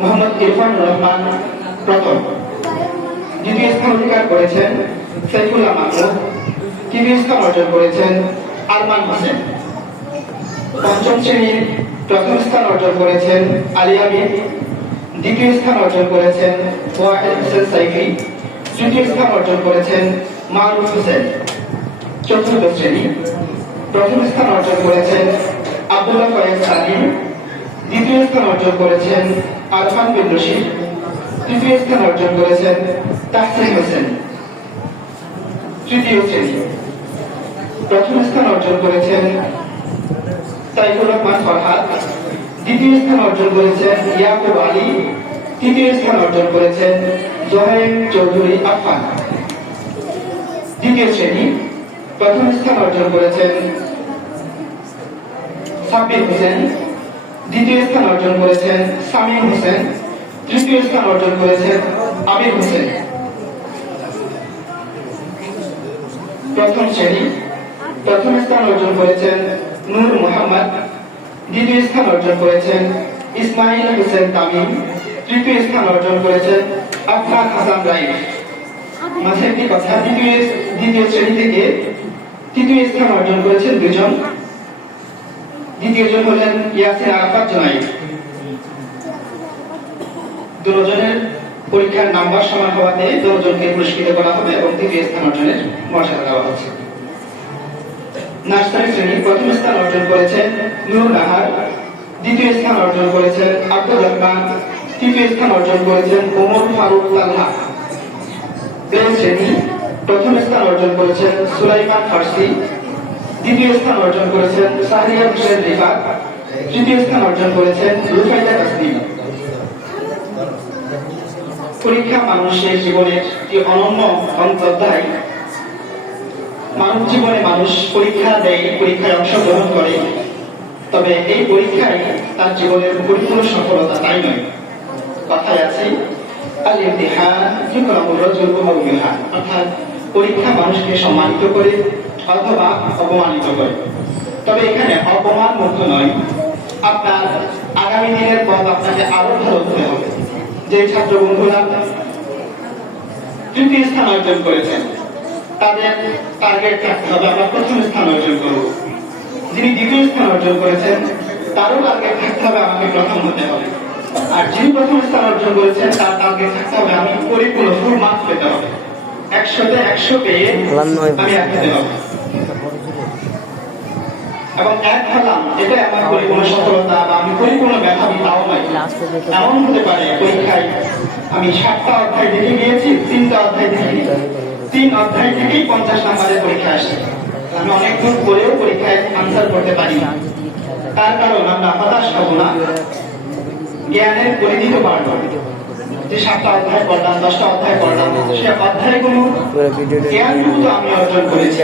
মোহাম্মদ ইরফান রহমান প্রথম। দ্বিতীয় স্থান অধিকার করেছেন সাইফুল্লাহ মাহমুদ তৃতীয় স্থান অর্জন করেছেন আরমান হোসেন। পঞ্চম শ্রেণির প্রথম স্থান অর্জন করেছেন আলী আমির দ্বিতীয় স্থান অর্জন করেছেন ওয়াহেদ হোসেন সাইফি। তৃতীয় স্থান অর্জন করেছেন মারুফ হোসেন। চতুর্থ শ্রেণি। প্রথম স্থান অর্জন করেছেন আব্দুল্লাহ ফয়েজ সালিম অর্জন করেছেন আরফান বিন রশিদ। তৃতীয় স্থান অর্জন করেছেন তাহসিন হোসেন। তৃতীয় শ্রেণি। প্রথম স্থান অর্জন করেছেন সাইফুর রহমান ফরহাদ। দ্বিতীয় স্থান অর্জন করেছেন ইয়াকুব আলী। তৃতীয় স্থান অর্জন করেছেন জোহেব চৌধুরী আফান দ্বিতীয় শ্রেণি। প্রথম স্থান অর্জন করেছেন সাব্বির হোসেন। দ্বিতীয় স্থান অর্জন করেছেন সামিম হোসেন। তৃতীয় স্থান অর্জন করেছেন আমির হোসেন। প্রথম শ্রেণি। প্রথম স্থান অর্জন করেছেন নূর মোহাম্মদ। দ্বিতীয় স্থান অর্জন করেছেন ইসমাইল হোসেন তামিম। তৃতীয় স্থান অর্জন করেছেন আফনান হাসান রাইফ। মাঝে একটি কথা, দ্বিতীয় দ্বিতীয় শ্রেণি থেকে তৃতীয় স্থান অর্জন করেছেন দুজন। দ্বিতীয় জন হলেন ইয়াসিন আরাফাত জনাই দুজনের পরীক্ষার নাম্বার সমান হওয়াতে দুজনকে পুরস্কৃত করা হবে এবং তৃতীয় স্থান অর্জনের মর্যাদা দেওয়া হচ্ছে নার্সারি শ্রেণি প্রথম স্থান অর্জন করেছেন নূর নাহার দ্বিতীয় স্থান অর্জন করেছেন আব্দুল রহমান, তৃতীয় স্থান অর্জন করেছেন ওমর ফারুক তালহা শ্রেণি প্রথম স্থান অর্জন করেছেন সুলাইমান ফার্সি দ্বিতীয় স্থান অর্জন করেছেন সাহরিয়া হোসেন রিফাত তৃতীয় স্থান অর্জন করেছেন রুফাইদা তাসনিম পরীক্ষা মানুষের জীবনের একটি অনন্য অধ্যায় মানব জীবনে মানুষ পরীক্ষা দেয়, পরীক্ষায় অংশগ্রহণ করে। তবে এই পরীক্ষায় তার জীবনের পরিপূর্ণ সফলতা তাই নয়। কথায় আছে, আল ইমতিহান ইকরামুর রাজুল ওয়া অর্থাৎ পরীক্ষা মানুষকে সম্মানিত করে অথবা অপমানিত করে। তবে এখানে অপমান মুক্ত নয়। আপনার আগামী দিনের পথ আপনাকে আরও ভালো হতে হবে। যে ছাত্র বন্ধুরা তৃতীয় স্থান অর্জন করেছেন তাদের টার্গেট রাখতে হবে। আমরা প্রথম স্থান অর্জন করব। যিনি দ্বিতীয় স্থান অর্জন করেছেন তারও টার্গেট থাকতে হবে আমাকে প্রথম হতে হবে। আর যিনি প্রথম স্থান অর্জন করেছেন তার টার্গেট থাকতে হবে আমি পরিপূর্ণ ফুল মার্কস পেতে হবে। একশোতে একশো পেয়ে আমি এক হতে হবে আমি সাতটা অধ্যায় দেখে গিয়েছি, তিনটা অধ্যায় দেখে তিন অধ্যায় থেকেই পঞ্চাশ নাম্বারের পরীক্ষা আসে আমি অনেক দূর পরেও পরীক্ষায় আনসার করতে পারি না তার কারণ আমরা হতাশ হব না। জ্ঞানের পরিধি তো বাড়লো যে সাতটা অধ্যায় পড়লাম দশটা অধ্যায় পড়লাম। সে অধ্যায়গুলো জ্ঞানটুকু আমি অর্জন করেছি।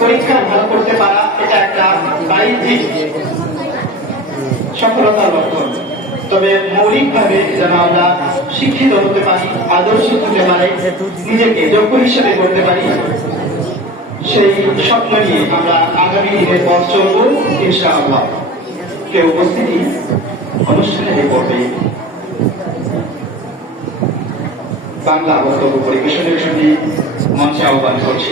পরীক্ষা ভালো করতে পারা এটা একটা বাণিজ্যিক সফলতার লক্ষণ। তবে মৌলিকভাবে যেন আমরা শিক্ষিত হতে পারি আদর্শিক হতে পারি নিজেকে যোগ্য হিসেবে করতে পারি সেই স্বপ্ন নিয়ে আমরা আগামী দিনের পথ চলব ইনশাআল্লাহ। কেউ উপস্থিতি অনুষ্ঠানের পর্বে বাংলা বক্তব্য পরিবেশনের জন্য মঞ্চে আহ্বান করছি।